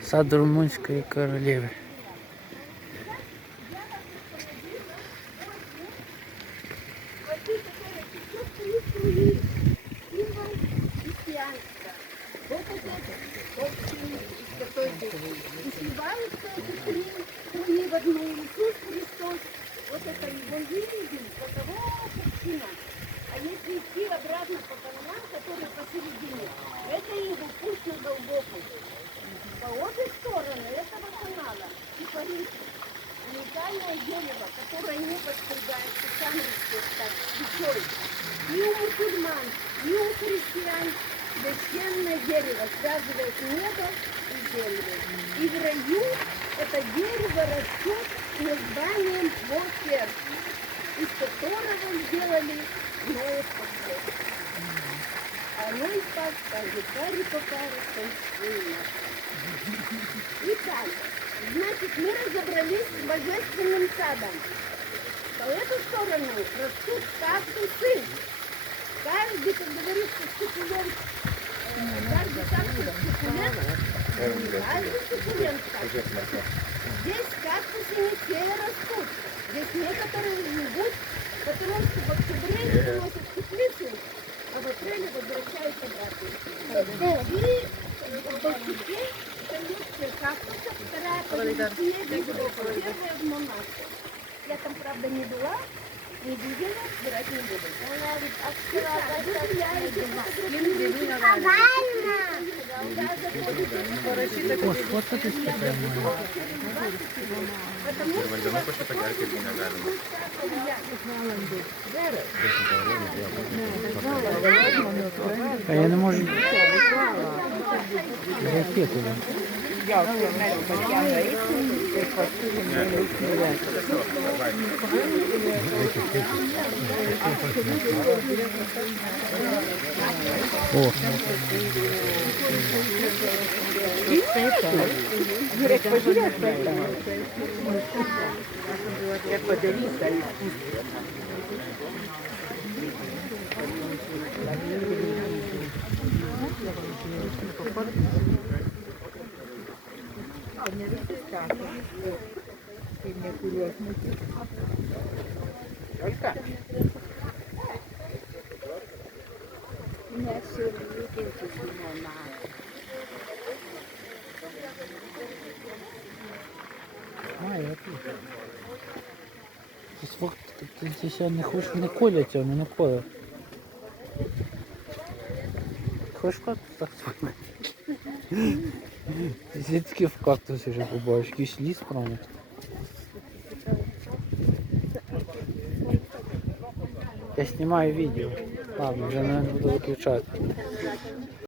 Сад такой и сливаются эти три в одну Уникальное дерево, которое не подстригается, сам растет так, свечой. И у мусульман, и у христиан священное дерево связывает небо и землю. И в раю это дерево растет с названием Бокер, из которого сделали Ноев поход. А Ной пас, каждый пари по паре, кончина. Итак, значит, мы разобрались с божественным садом. По эту сторону растут кактусы. Каждый, как говорится, суккулент, э, каждый кактус суккулент, каждый суккулент кактус. Здесь кактусы не все растут. Здесь некоторые живут, потому что в октябре выносят в теплицу, а в апреле возвращаются обратно. И Балтике коллекция кактусов, вторая по Европы, первая в Монаске. Я там, правда, не была, не видела, собирать не буду. Итак, выделяете О, сфоткатись прямо. Потому что А я не можу зайти туди. О, а, я тут. Ти сфоткати, ти, ти ще не хочеш, не коляться, вони не колять. Хочеш так сфоткати? Ти тільки в кактусі вже побачиш, якийсь ліс прямо. Я знімаю відео. Ладно, вже не буду виключати.